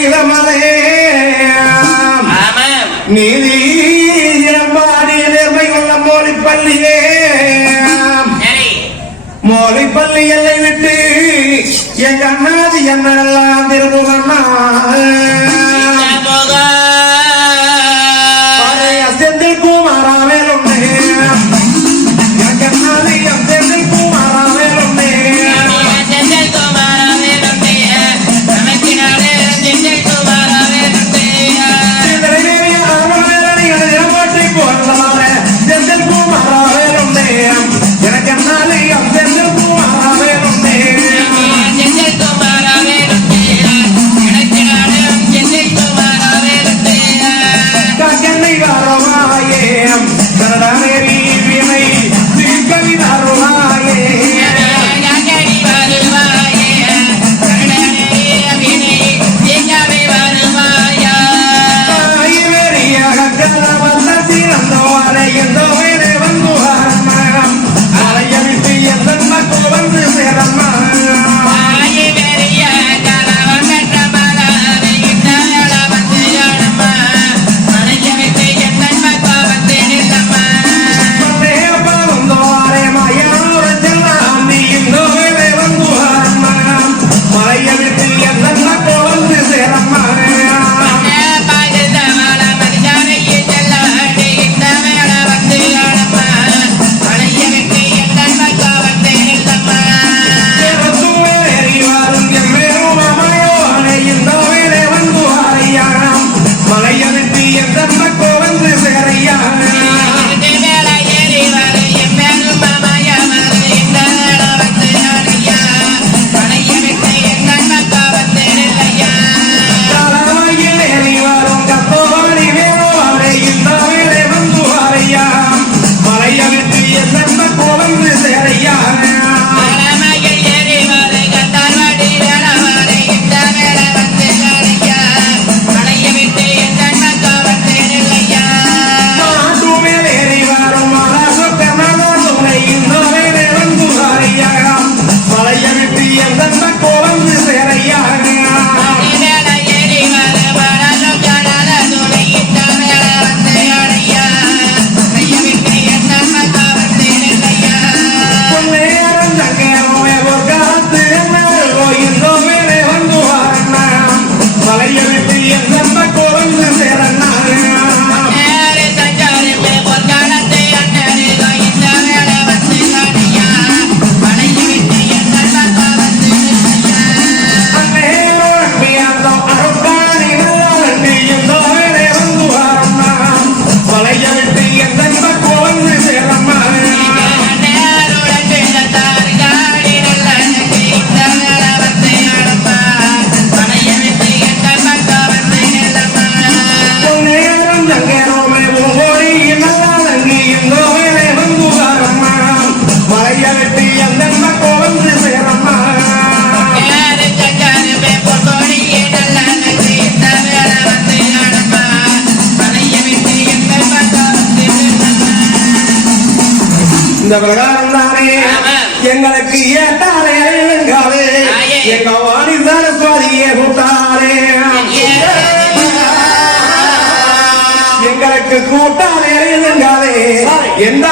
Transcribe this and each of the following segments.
నీలమలే నీలి I am. இந்த பிரகாரம் தானே. எங்களுக்கு எழுங்காது ஆயே. எங்க வாணி சரஸ்வதியே கூட்டாளே எங்களுக்கு கூட்டாளே எழுங்காதே எந்த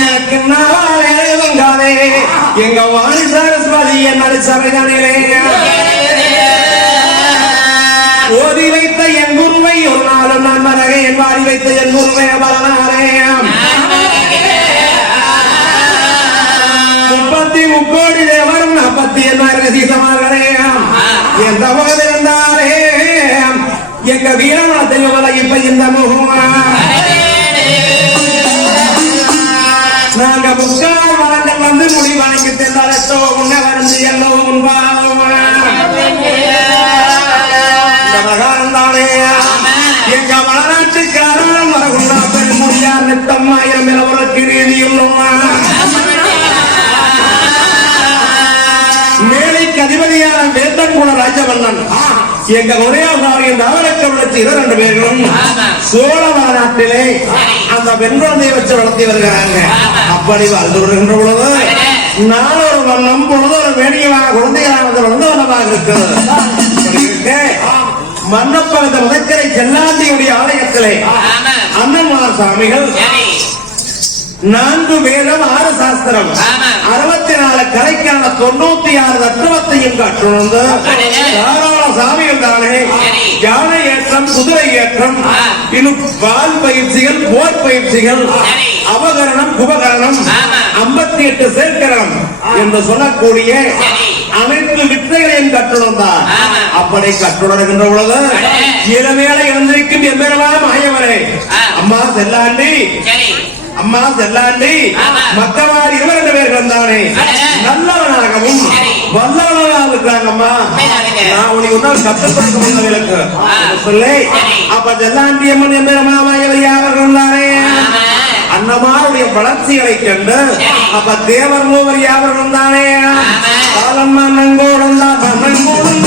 எனக்கு நாளே எழுங்காதே எங்க வாணி சரஸ்வதி சபைதனிலே ஓதி வைத்த என் முப்பத்தி முக்கோடி தேவரும் நாற்பத்தி எண்ணாயிரம் சீசமார்களே எந்த போதிருந்தாலே எங்க வீரமணத்தை இப்ப இந்த முகமா நாங்க முக்கால் வளங்கள் வந்து முடி வணங்கி தெல்லாரத்தோ உன்ன வந்து எல்லோ உன்பாவம் தானே நீதியுள்ளோமா மேலைக்கு அதிபதியான வேந்தன்குல ராஜவண்ணன். எங்க ஒரேசாமி நவரக்கவலத்து இரண்டு பேர்களும். சோழ மாநாட்டிலே அந்த வெண்குழந்தையை வச்சு வளர்த்தி வருகிறாங்க. அப்படி வாழ்ந்து வருகின்ற பொழுது நாளொரு வண்ணம் பொழுது ஒரு வேடியமாக குழந்தைகளானது வளர்ந்தவனமாக இருக்கிறது. இப்படி இருக்க, மன்னப்ப இந்த முதற்கரை செல்லாண்டியுடைய ஆலய காலகட்டத்திலே ஆமா அண்ணன்மார் சுவாமிகள் சரி. நான்கு வேதம் ஆறு சாஸ்திரம். அறுபத்தி நாலு கலைக்கான தொண்ணூத்தி ஆறு தத்துவத்தையும் கற்றுணர்ந்து அடடே. தாராள சாமிகள் தானே. யானை ஏற்றம் குதிரை ஏற்றம். இன்னும் வால் பயிற்சிகள் போர் பயிற்சிகள் சரி. அபகரணம் குபகரணம். ஐம்பத்தி எட்டு சேர்க்கரணம் என்று சொல்லக்கூடிய. அனைத்து வித்தைகளையும் கற்றுணர்ந்தார் ஆமா. அப்படி கற்றுணர்கின்ற பொழுது. இளமேல எழுந்திருக்கும் எம்பெருமான மாயவரே. அம்மா செல்லாண்டி அம்மா செல்லாண்டி. மக்கவார் இருவர் ரெண்டு பேர் வந்தானே அடடே. நல்லவனாகவும். வல்லவனாக இருக்கிறாங்கம்மா. நான் உனக்கு ஒன்றும் கற்றுக் கொடுக்க முடியவில்லை ஆ. சொல்லி. அப்ப செல்லாண்டி அம்மன் என் மாமாயவர் யாவர் இருந்தாரே ஆமா அன்னமாருடைய வளர்ச்சிகளை கண்டு. அப்ப தேவர் மூவர் யாவர் இருந்தானே ஆமா. காலம்மா நங்கோடம் தான் நங்கோடும்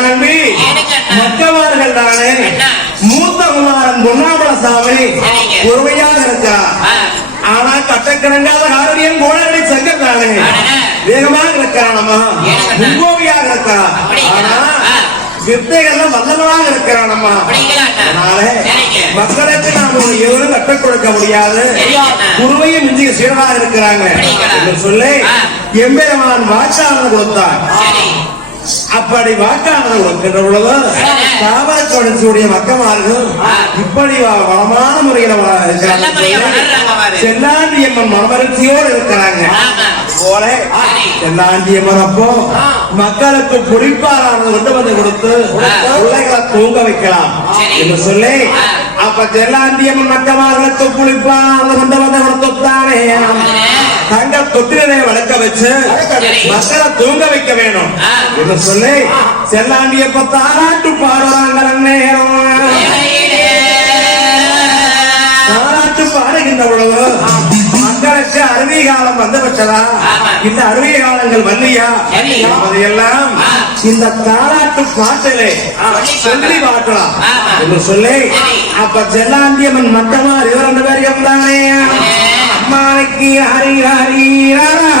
அண்ணா. மக்கவார்கள் தானே. மூத்த குமாரன் பொன்னாபுர சாமி சரிங்க. பொறுமையாக இருக்கிறார் ஆ. ஆனா கட்டக்கிழங்காத காரணியன் கோடரை சங்கர் தானே அடடே. வேகமாக இருக்கிறான் அம்மா எனக்கு அண்ணா. முகோவியாக இருக்கிறான் அப்படிங்களா? ஆனா ஆ. வித்தைகள்லாம் வல்லவனாக இருக்கிறான் அம்மா அப்படிங்களா அண்ணா? அதனால. மக்களுக்கு நாம் எவரும் கற்றுக் கொடுக்க முடியாது. குருவையும் மிஞ்சிய சீடராக இருக்கிறாங்க சொல்லி. எம்பெருமான் கொடுத்தார் சரி அப்படி வாக்காளர் கொடுக்கின்ற பொழுது தாவரக்கொடர்ச்சியுடைய மக்கமார்கள். இப்படி வளமான முறையில வ- நல்ல முறையா இருக்கிறாங்க. போல சரி. செல்லாண்டியம்மன் அப்போ மக்களுக்கு குடிப்பாரானது கொண்டு வந்து கொடுத்து. பிள்ளைகளை தூங்க வைக்கலாம். என்று சொல்லி. அப்ப செல்லாண்டியம்மன் மக்கமார்களுக்கு குளிப்பாரானது கொண்டு வந்து கொடுத்துத்தானே தங்க தொட்டிலே வளர்க்க வச்சு. மக்களை தூங்க வைக்க வேணும். என்று சொல்லி செல்லாண்டியப்ப தாராட்டு பாடுறாங்க நேரம் தாராட்டு பாடுகின்ற பொழுது மக்களுக்கு அருவி காலம் வந்து ஆமா. இந்த அருவி காலங்கள். என்பதையெல்லாம் ஆ. இந்த தாராட்டு பாட்டிலே சொல்லி பாட்டலாம் ஆமா. என்று சொல்லி. அப்ப செல்லாண்டியம்மன் மட்டமார் இவர் ரெண்டு பேரும் தானே மாலைக்கு ஹரி ஹரி ராரா.